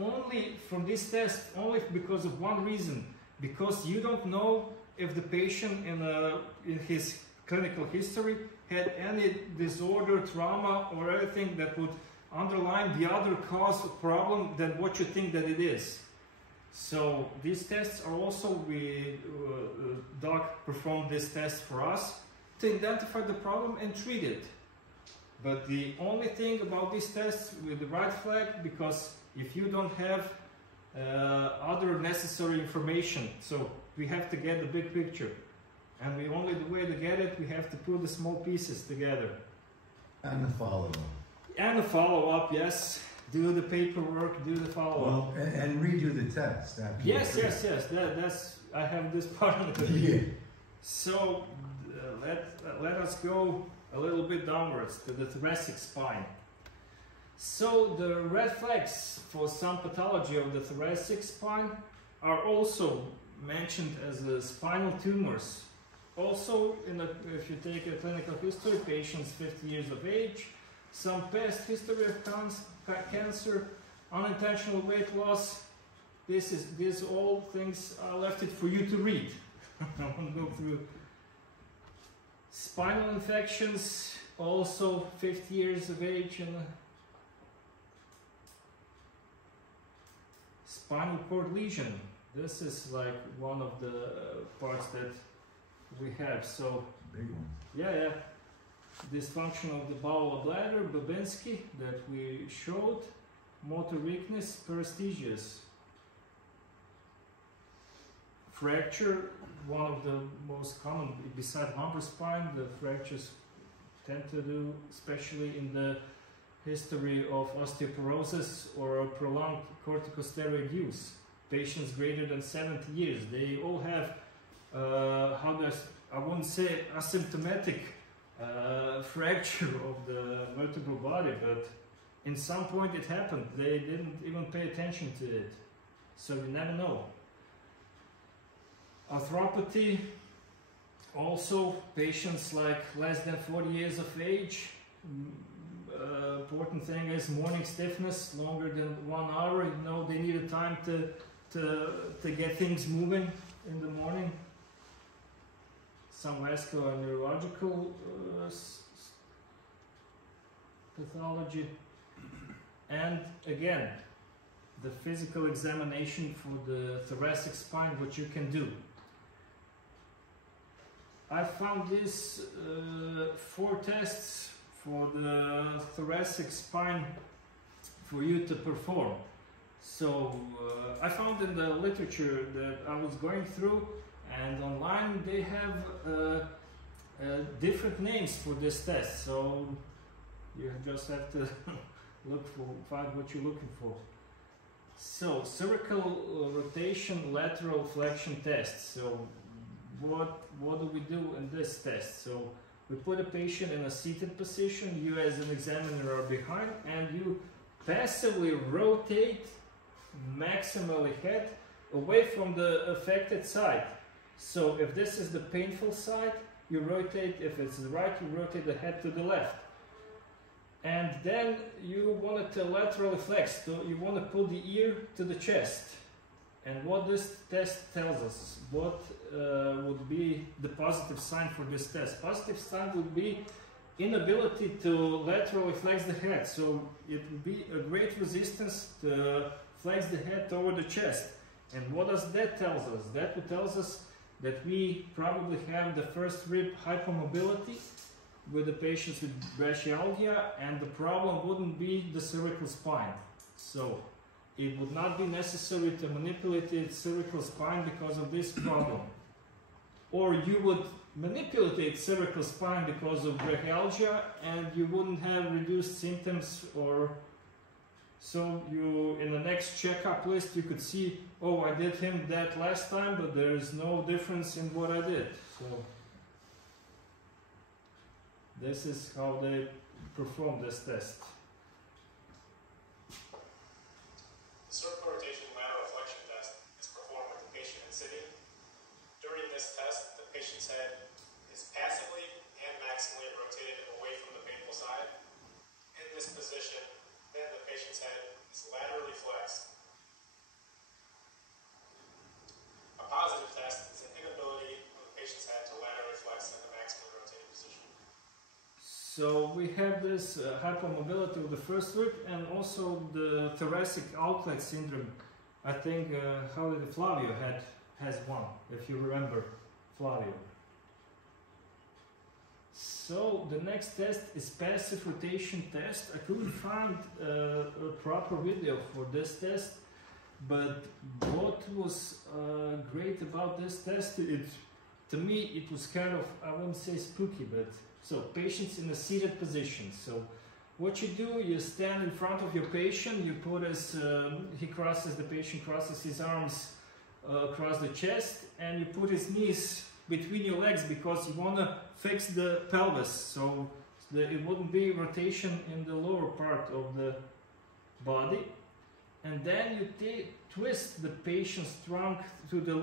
only from this test, only because of one reason, because you don't know if the patient in his clinical history had any disorder, trauma, or anything that would underline the other cause of problem than what you think that it is. So these tests are also, doc performed this test for us to identify the problem and treat it. But the only thing about these tests with the right flag, because if you don't have other necessary information, so we have to get the big picture. And the way to get it, we have to put the small pieces together. And the follow-up. And the follow-up, yes. Do the paperwork, do the follow-up. Well, and redo the test after. Yes. That's I have this part of the video. So let us go a little bit downwards to the thoracic spine. So the red flags for some pathology of the thoracic spine are also mentioned as spinal tumors. Also, if you take a clinical history, patients 50 years of age, some past history of cancer, unintentional weight loss. These all things I left it for you to read. I won't go through. Spinal infections, also 50 years of age, and spinal cord lesion. This is like one of the parts that we have. So big one. Yeah. Dysfunction of the bowel bladder, Babinski, that we showed. Motor weakness, paresthesias. Fracture, one of the most common, beside lumbar spine, the fractures tend to do, especially in the history of osteoporosis or prolonged corticosteroid use. Patients greater than 70 years, they all have, I wouldn't say asymptomatic fracture of the vertebral body, but in some point it happened. They didn't even pay attention to it, so you never know. Arthropathy, also patients like less than 40 years of age. Important thing is morning stiffness, longer than 1 hour. You know, they need a time to get things moving in the morning. Some vascular and neurological pathology, and again the physical examination for the thoracic spine, what you can do. I found these 4 tests for the thoracic spine for you to perform. So I found in the literature that I was going through, and online they have different names for this test, so you just have to find what you're looking for. So cervical rotation lateral flexion test. So what do we do in this test? So we put a patient in a seated position, you as an examiner are behind, and you passively rotate maximally head away from the affected side. So if this is the painful side, you rotate, if it's the right, you rotate the head to the left. And then you want it to laterally flex, so you want to pull the ear to the chest. And what this test tells us, what would be the positive sign for this test? Positive sign would be inability to laterally flex the head. So it would be a great resistance to flex the head toward the chest. And what does that tell us? That tells us that we probably have the first rib hypomobility with the patients with brachialgia, and the problem wouldn't be the cervical spine. So it would not be necessary to manipulate the cervical spine because of this problem. Or you would manipulate cervical spine because of brachialgia and you wouldn't have reduced symptoms, or so you, in the next checkup list, you could see, oh, I did him that last time, but there is no difference in what I did. So this is how they perform this test. The cervical rotation lateral flexion test is performed with the patient in sitting. During this test, the patient's head is passively and maximally rotated away from the painful side. In this position, then the patient's head is laterally flexed. A positive test is an inability of the patient's head to laterally flex in the maximally rotated position. So we have this hypomobility of the first rib and also the thoracic outlet syndrome. I think Flavio has one, if you remember Flavio. So the next test is passive rotation test. I couldn't find a proper video for this test, but what was great about this test, to me it was kind of, I wouldn't say spooky, but so patients in a seated position. So what you do, you stand in front of your patient, you put his, the patient crosses his arms across the chest, and you put his knees between your legs because you want to fix the pelvis, so it wouldn't be rotation in the lower part of the body. And then you twist the patient's trunk to the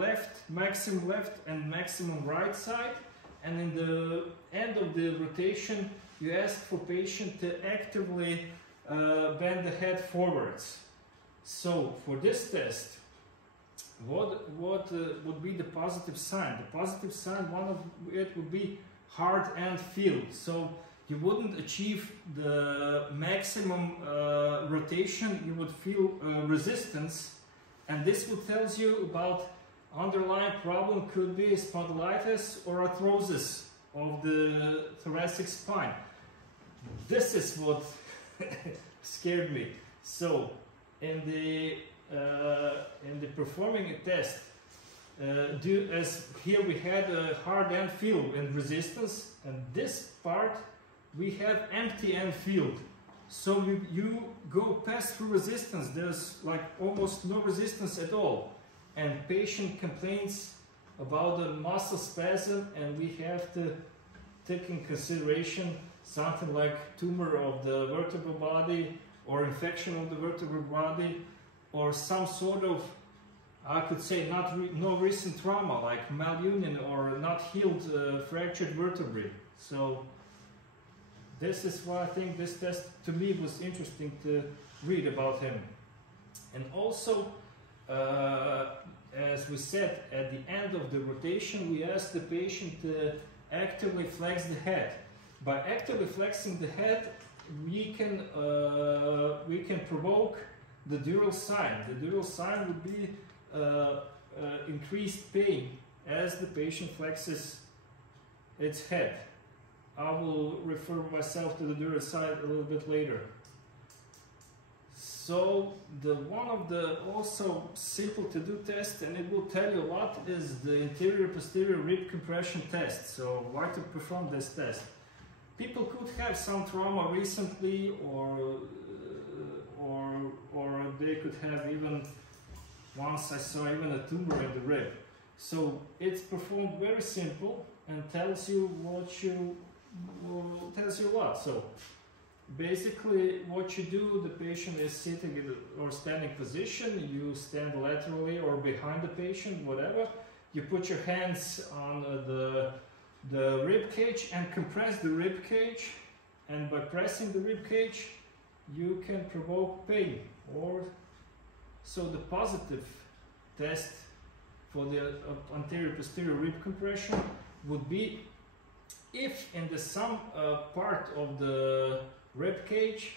maximum left and maximum right side, and in the end of the rotation you ask for patient to actively bend the head forwards. So for this test, what would be the positive sign? The positive sign, one of it would be hard end feel. So you wouldn't achieve the maximum rotation, you would feel resistance, and this would tell you about underlying problem, could be spondylitis or arthrosis of the thoracic spine. This is what scared me. So in the performing a test, as here we had a hard end field and resistance, and this part we have empty end field. So you go pass through resistance, there's like almost no resistance at all, and patient complains about the muscle spasm, and we have to take in consideration something like tumor of the vertebral body or infection of the vertebral body, or some sort of, I could say, no recent trauma like malunion or not healed fractured vertebrae. So this is why I think this test to me was interesting to read about him. And also, as we said, at the end of the rotation we asked the patient to actively flex the head. By actively flexing the head, we can provoke the dural sign. The dural sign would be increased pain as the patient flexes its head. I will refer myself to the dural sign a little bit later. So one of the also simple to do test, and it will tell you a lot, is the anterior posterior rib compression test. So why to perform this test? People could have some trauma recently, or they could have even, once I saw even a tumor in the rib. So it's performed very simple and tells you what. So basically what you do, the patient is sitting in or standing position, you stand laterally or behind the patient, whatever. You put your hands on the rib cage and compress the rib cage, and by pressing the rib cage you can provoke pain. Or so the positive test for the anterior posterior rib compression would be if in the some part of the rib cage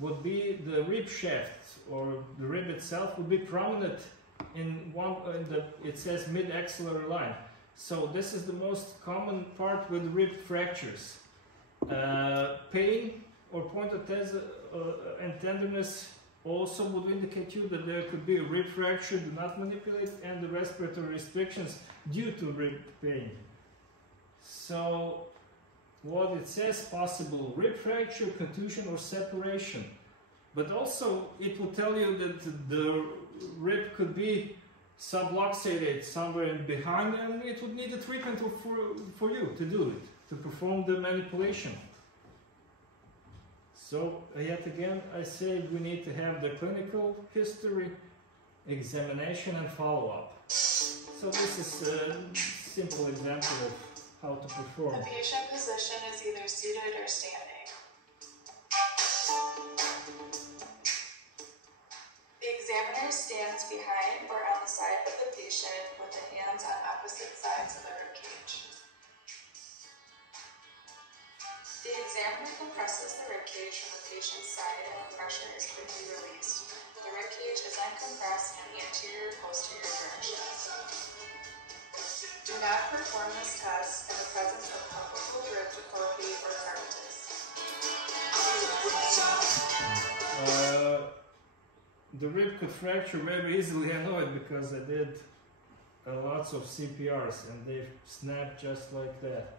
would be the rib shaft, or the rib itself would be prominent in one, it says mid-axillary line. So this is the most common part with rib fractures. Pain or point of and tenderness also would indicate you that there could be a rib fracture. Do not manipulate, and the respiratory restrictions due to rib pain. So what it says, possible rib fracture, contusion or separation. But also it will tell you that the rib could be subluxated somewhere in behind, and it would need a treatment for you to do it, to perform the manipulation. So yet again I say we need to have the clinical history, examination and follow-up. So this is a simple example of how to perform. The patient position is either seated or standing. The examiner stands behind or on the side of the patient with the hands on opposite sides of the rib cage. The examiner compresses the rib cage from the patient's side and the pressure is quickly released. The rib cage is then compressed in the anterior-posterior directions. Do not perform this test in the presence of palpable rib deformity or cartilage. The rib could fracture very easily. I know it because I did lots of CPRs and they snapped just like that.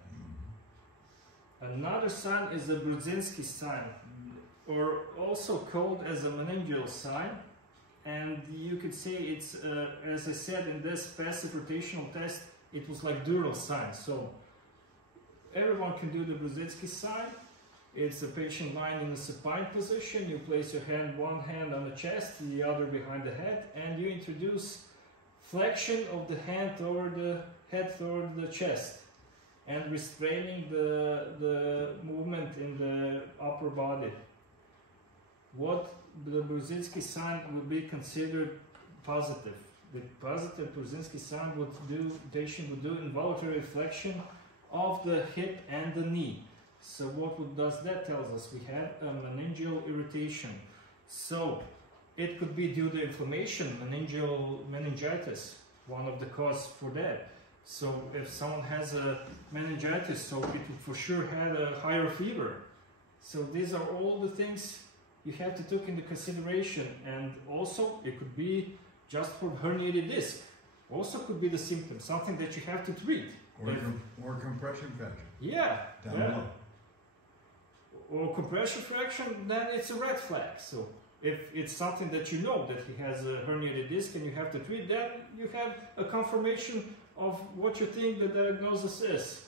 Another sign is the Brudzinski sign, or also called as a meningeal sign. And you could say it's, as I said in this passive rotational test, it was like dural sign. So everyone can do the Brudzinski sign. It's a patient lying in a supine position. You place your hand, one hand on the chest, the other behind the head, and you introduce flexion of the hand toward the head toward the chest, and restraining the movement in the upper body. What the Brudzinski sign would be considered positive. The positive Brudzinski sign would do, patient would do involuntary flexion of the hip and the knee. So what does that tell us? We have a meningeal irritation. So it could be due to inflammation, meningitis, one of the causes for that. So if someone has a meningitis, so it would for sure have a higher fever. So these are all the things you have to take into consideration. And also it could be just for herniated disc. Also could be the symptom, something that you have to treat. Or compression fracture. Yeah. Down low. Or compression fracture, then it's a red flag. So if it's something that you know that he has a herniated disc and you have to treat that, you have a confirmation of what you think the diagnosis is.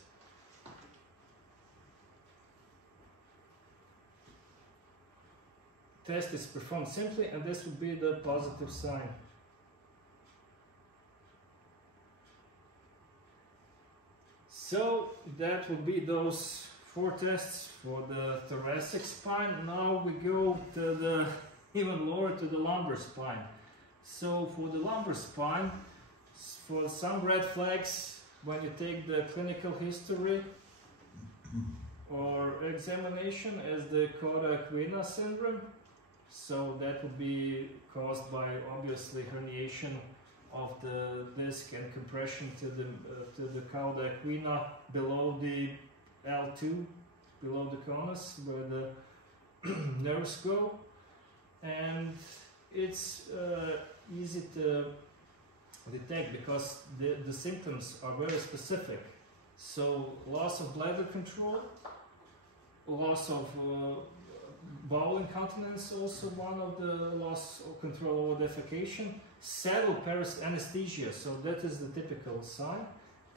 Test is performed simply, and this would be the positive sign. So that would be those 4 tests for the thoracic spine. Now we go to the even lower, to the lumbar spine. So for the lumbar spine, for some red flags, when you take the clinical history or examination, as the Korpar syndrome, so that would be caused by obviously herniation of the disc and compression to the cauda equina below the L2, below the conus, where the nerves go. And it's easy to detect because the symptoms are very specific. So loss of bladder control, loss of bowel incontinence, also one of the loss of control over defecation, saddle paresthesia, so that is the typical sign,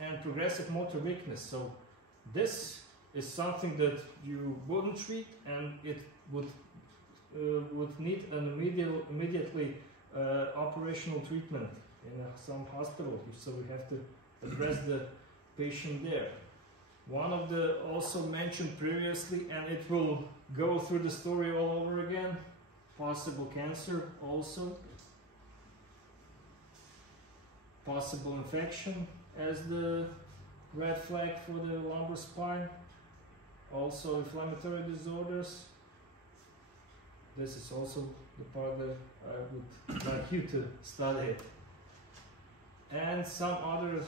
and progressive motor weakness. So this is something that you wouldn't treat, and it would need an immediately operational treatment in some hospital. So we have to address the patient there. One of the also mentioned previously, and it will go through the story all over again, possible cancer also, possible infection as the red flag for the lumbar spine. Also inflammatory disorders. This is also the part that I would like you to study. And some other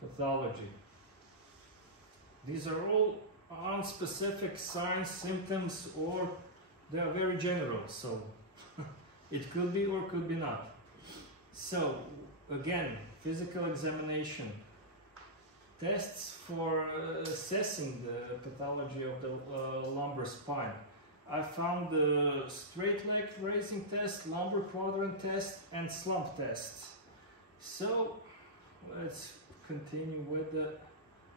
pathology. These are all unspecific signs, symptoms, or they are very general, so it could be or could be not. So again, physical examination, tests for assessing the pathology of the lumbar spine. I found the straight leg raising test, lumbar quadrant test, and slump test. So let's continue with the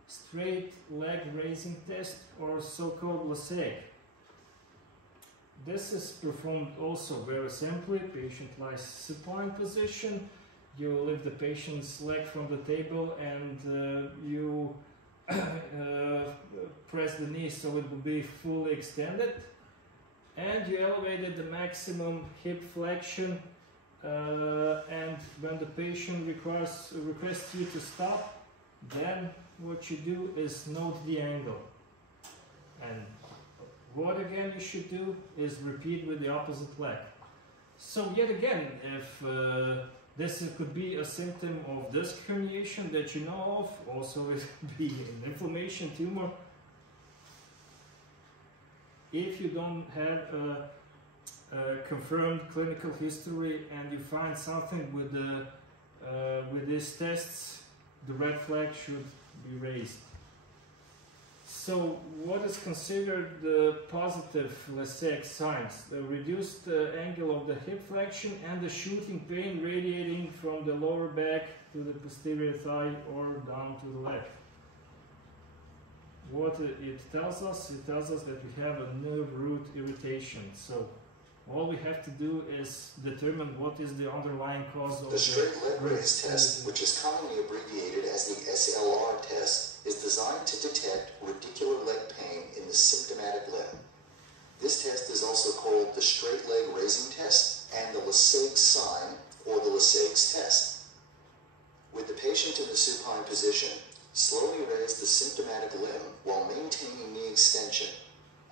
straight leg raising test, or so-called LaSeg. This is performed also very simply. Patient lies supine position. You lift the patient's leg from the table and you press the knee so it will be fully extended. And you elevated the maximum hip flexion, and when the patient requests you to stop, then what you do is note the angle. And what again you should do is repeat with the opposite leg. So yet again, if this could be a symptom of disc herniation that you know of, also it could be an inflammation tumor. If you don't have a confirmed clinical history and you find something with these tests, the red flag should be raised. So what is considered the positive LaSeg signs? The reduced angle of the hip flexion and the shooting pain radiating from the lower back to the posterior thigh or down to the leg. What it tells us that we have a nerve root irritation. So all we have to do is determine what is the underlying cause of the straight leg raise test, which is commonly abbreviated as the SLR test, is designed to detect radicular leg pain in the symptomatic limb. This test is also called the straight leg raising test and the LaSeg sign, or the LaSeg's test. With the patient in the supine position, slowly raise the symptomatic limb while maintaining knee extension.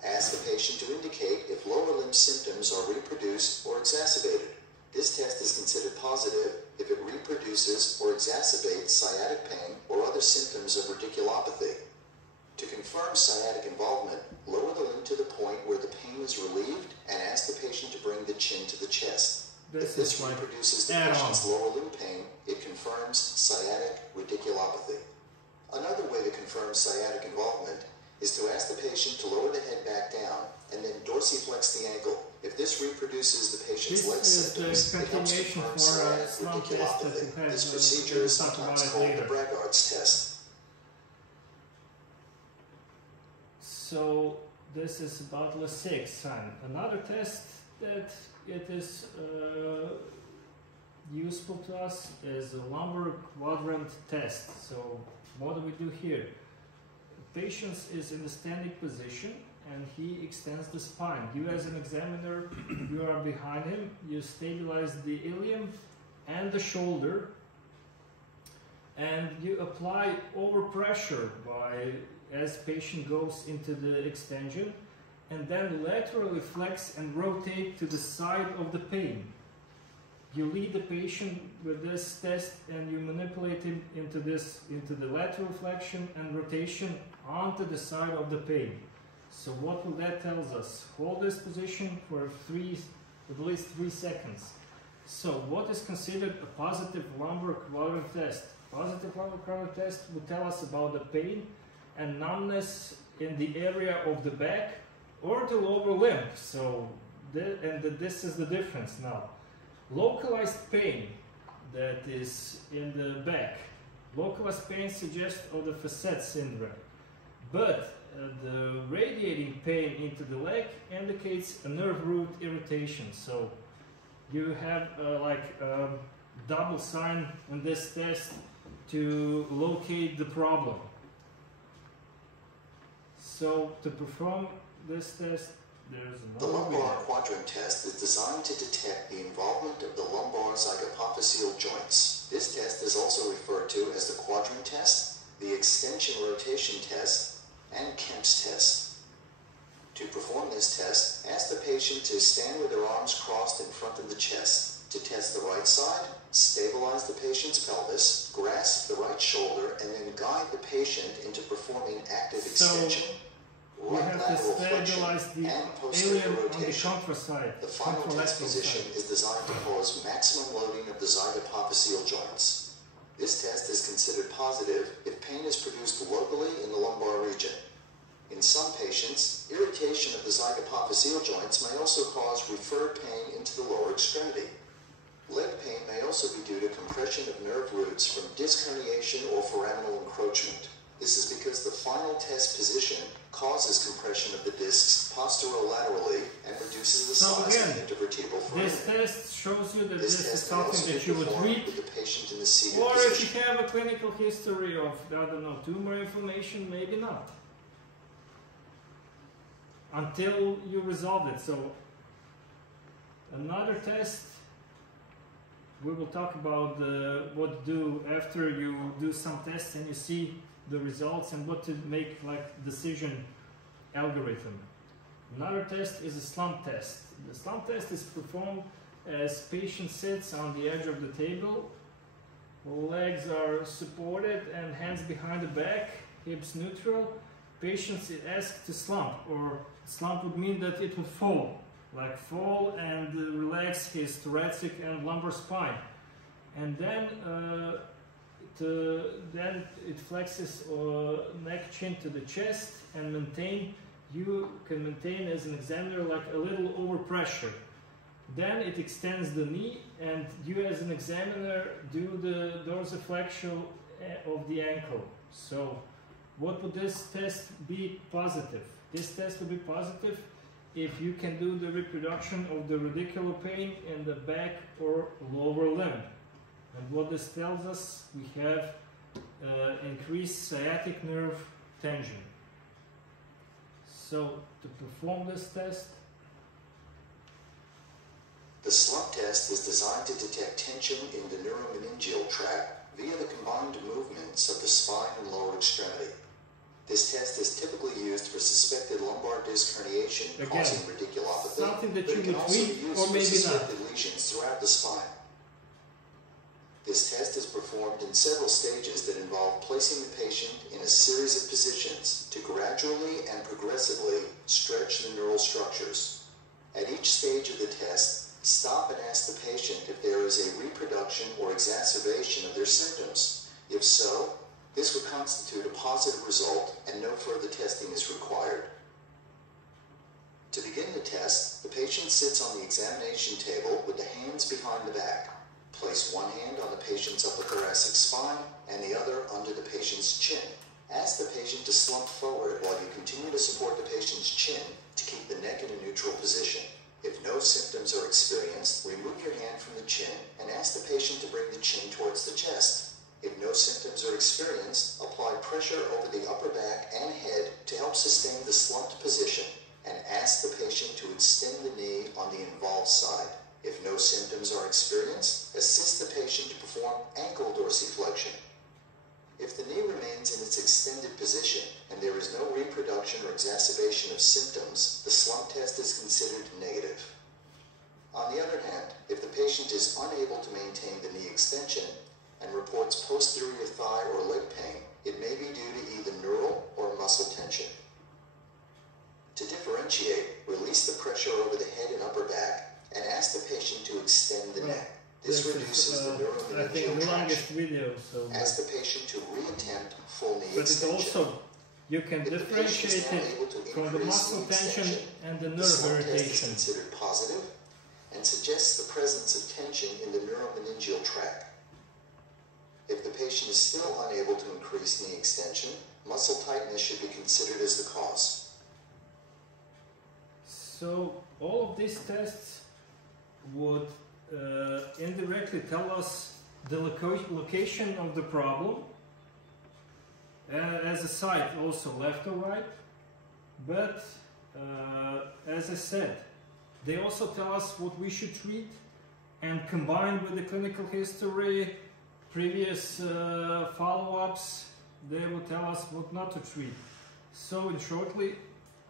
Ask the patient to indicate if lower limb symptoms are reproduced or exacerbated. This test is considered positive if it reproduces or exacerbates sciatic pain or other symptoms of radiculopathy. To confirm sciatic involvement, lower the limb to the point where the pain is relieved and ask the patient to bring the chin to the chest. If this reproduces the patient's lower limb pain, it confirms sciatic radiculopathy. Another way to confirm sciatic involvement is to ask the patient to lower the head back down and then dorsiflex the ankle. If this reproduces the patient's leg symptoms, it helps confirm sciatic radiculopathy. This procedure is sometimes called the Bragard's test. So this is about LaSeg sign. Another test that it is useful to us is a lumbar quadrant test. So what do we do here? The patient is in a standing position and he extends the spine. You as an examiner, you are behind him, you stabilize the ilium and the shoulder, and you apply overpressure as patient goes into the extension, and then laterally flex and rotate to the side of the pain. You lead the patient with this test and you manipulate him into the lateral flexion and rotation onto the side of the pain. So what will that tell us? Hold this position for at least 3 seconds. So what is considered a positive lumbar quadrant test? Positive lumbar quadrant test will tell us about the pain and numbness in the area of the back or the lower limb. So this is the difference now. Localized pain that is in the back. Localized pain suggests of the facet syndrome. But the radiating pain into the leg indicates a nerve root irritation. So you have double sign on this test to locate the problem. So to perform this test, there's the lumbar quadrant test is designed to detect the involvement of the lumbar zygapophyseal joints. This test is also referred to as the quadrant test, the extension rotation test, and Kemp's test. To perform this test, ask the patient to stand with their arms crossed in front of the chest. To test the right side, stabilize the patient's pelvis, grasp the right shoulder, and then guide the patient into performing active extension. We have to stabilize the alien on the contra side. The final test position is designed to cause maximum loading of the zygapophyseal joints. This test is considered positive if pain is produced locally in the lumbar region. In some patients, irritation of the zygapophyseal joints may also cause referred pain into the lower extremity. Leg pain may also be due to compression of nerve roots from disc herniation or foraminal encroachment. This is because the final test position causes compression of the discs posterolaterally and reduces the size of the intervertebral foramen. This test shows you that this is test may also something be that you would performed read, with the patient in the seated or position. if you have a clinical history of, I don't know, tumor inflammation, maybe not. Until you resolve it. So another test, we will talk about what to do after you do some tests and you see the results and what to make like decision algorithm. Another test is a slump test. The slump test is performed as patient sits on the edge of the table, legs are supported and hands behind the back, hips neutral. Patient is asked to slump, or slump would mean that it would fall, like fall and relax his thoracic and lumbar spine. And then it flexes neck chin to the chest and maintain. You can maintain as an examiner like a little overpressure. Then it extends the knee and you as an examiner do the dorsiflexion of the ankle. So what would this test be positive? This test would be positive if you can do the reproduction of the radicular pain in the back or lower limb. And what this tells us, we have increased sciatic nerve tension. So to perform this test, the slump test is designed to detect tension in the neuromeningeal tract via the combined movements of the spine and lower extremity. This test is typically used for suspected lumbar disc herniation causing radiculopathy, something that but you it can would also read be used or for maybe not. suspected lesions throughout the spine. This test is performed in several stages that involve placing the patient in a series of positions to gradually and progressively stretch the neural structures. At each stage of the test, stop and ask the patient if there is a reproduction or exacerbation of their symptoms. If so, this would constitute a positive result and no further testing is required. To begin the test, the patient sits on the examination table with the hands behind the back. Place one hand on the patient's upper thoracic spine and the other under the patient's chin. Ask the patient to slump forward while you continue to support the patient's chin to keep the neck in a neutral position. If no symptoms are experienced, remove your hand from the chin and ask the patient to bring the chin towards the chest. If no symptoms are experienced, apply pressure over the upper back and head to help sustain the slumped position and ask the patient to extend the knee on the involved side. If no symptoms are experienced, assist the patient to perform ankle dorsiflexion. If the knee remains in its extended position and there is no reproduction or exacerbation of symptoms, the slump test is considered negative. On the other hand, if the patient is unable to maintain the knee extension and reports posterior thigh or leg pain, it may be due to either neural or muscle tension. To differentiate, release the pressure over the head and upper back and ask the patient to extend the neck. This reduces the neuromeningeal traction. Ask the patient to re-attempt full knee extension. But it also, you can differentiate it from the muscle tension and the nerve irritation. Test is considered positive and suggests the presence of tension in the neuromeningeal tract. If the patient is still unable to increase knee extension, muscle tightness should be considered as the cause. So all of these tests would indirectly tell us the location of the problem as a site, also left or right, but as I said, they also tell us what we should treat, and combined with the clinical history, previous follow-ups, they will tell us what not to treat. So in shortly,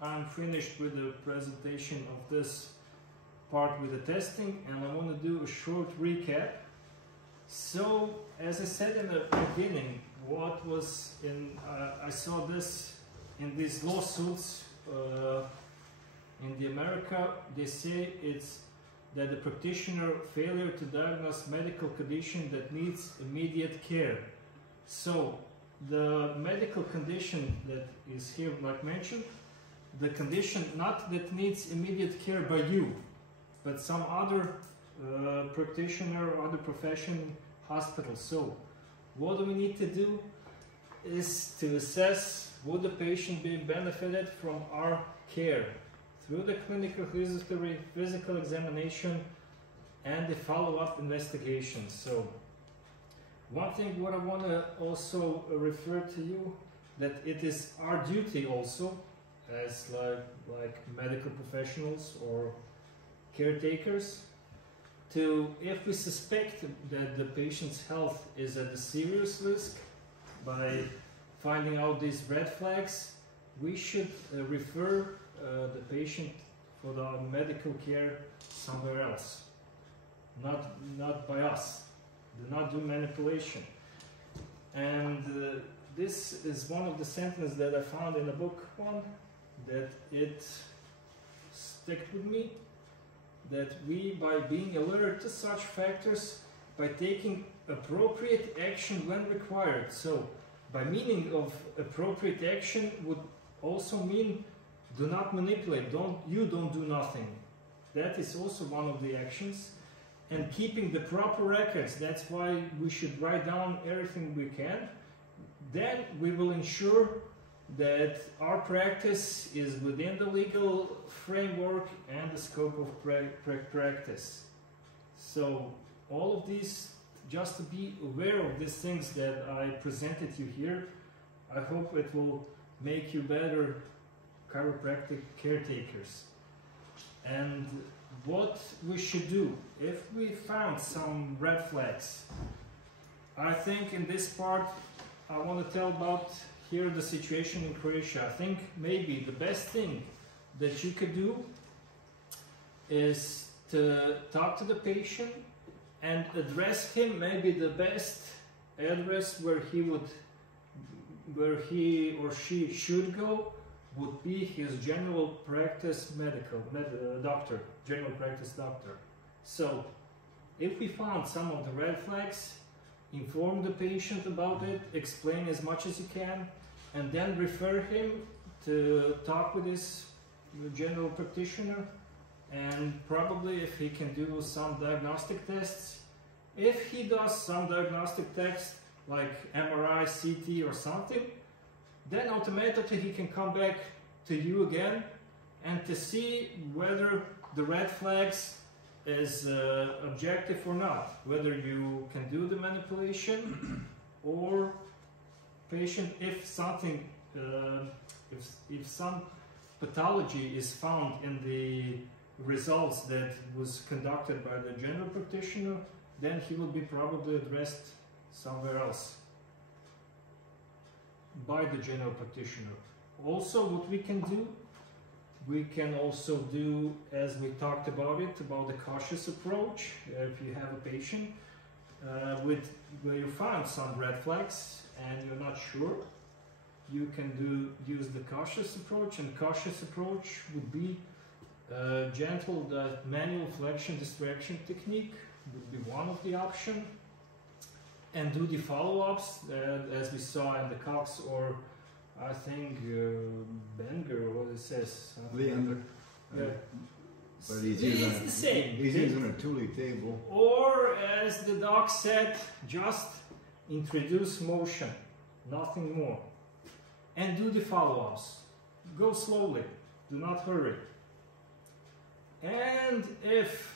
I'm finished with the presentation of this part with the testing, and I want to do a short recap. So, as I said in the beginning, what was in, I saw this in these lawsuits in the America. They say it's that the practitioner failure to diagnose medical condition that needs immediate care. So, the medical condition that is here, like mentioned, the condition not that needs immediate care by you, but some other practitioner or other profession, hospital. So what do we need to do is to assess would the patient be benefited from our care through the clinical history, physical examination, and the follow-up investigation. So one thing what I want to also refer to you, that it is our duty also as like medical professionals or caretakers to, if we suspect that the patient's health is at a serious risk by finding out these red flags, we should refer the patient for the medical care somewhere else, not by us. Do not do manipulation. And this is one of the sentences that I found in the book one, that it stuck with me, that we, by being alert to such factors, by taking appropriate action when required. So, by meaning of appropriate action would also mean do not manipulate, don't do nothing. That is also one of the actions. And keeping the proper records, that's why we should write down everything we can. Then we will ensure that our practice is within the legal framework and the scope of practice. So all of these, just to be aware of these things that I presented you here, I hope it will make you better chiropractic caretakers. And what we should do if we found some red flags. I think in this part I want to tell about here the situation in Croatia. I think maybe the best thing that you could do is to talk to the patient and address him. Maybe the best address where he or she should go would be his general practice doctor, general practice doctor. So if we found some of the red flags, inform the patient about it, explain as much as you can, and then refer him to talk with his general practitioner, and probably if he can do some diagnostic tests. If he does some diagnostic tests like MRI, CT or something, then automatically he can come back to you again and to see whether the red flags is objective or not, whether you can do the manipulation or patient, if something, if some pathology is found in the results that was conducted by the general practitioner, then he will be probably addressed somewhere else by the general practitioner. Also, what we can do, we can also do, as we talked about it, about the cautious approach. If you have a patient where you find some red flags and you're not sure, you can use the cautious approach. And cautious approach would be gentle, the manual flexion distraction technique would be one of the options. And do the follow-ups as we saw in the Cox, or I think Benger, what it says. Leander. Yeah. But he's it's the same. He's using a Thule table. Or as the doc said, just introduce motion, nothing more. And do the follow-ups. Go slowly, do not hurry. And if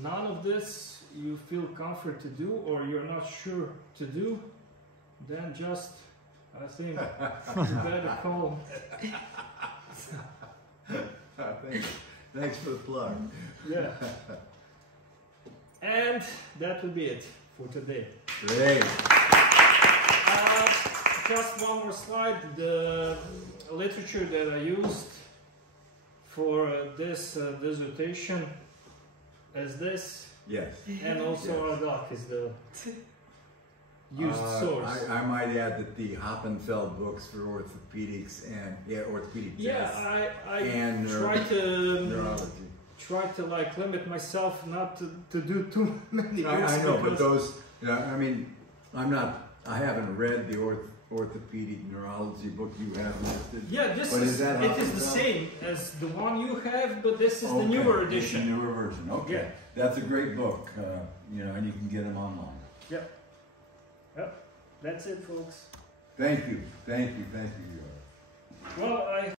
none of this you feel comfort to do, or you're not sure to do, then just, I think, you better call. Thanks for the plug. Yeah. And that will be it for today. Great. just one more slide. The literature that I used for this dissertation is this, Yes. and also our doc is the used source. I might add that the Hoppenfeld books for orthopedics and orthopedic tests I and neurology. Try to like limit myself not to do too many books. I know, but those, I mean, I haven't read the orthopedic neurology book you have listed. Yeah, this but is the Hoppenfeld? same as the one you have, but this is the newer edition. It's the newer version. Okay, Yeah. That's a great book. You know, and you can get them online. Yep. Yep. That's it, folks. Thank you. Thank you. Thank you. Well, I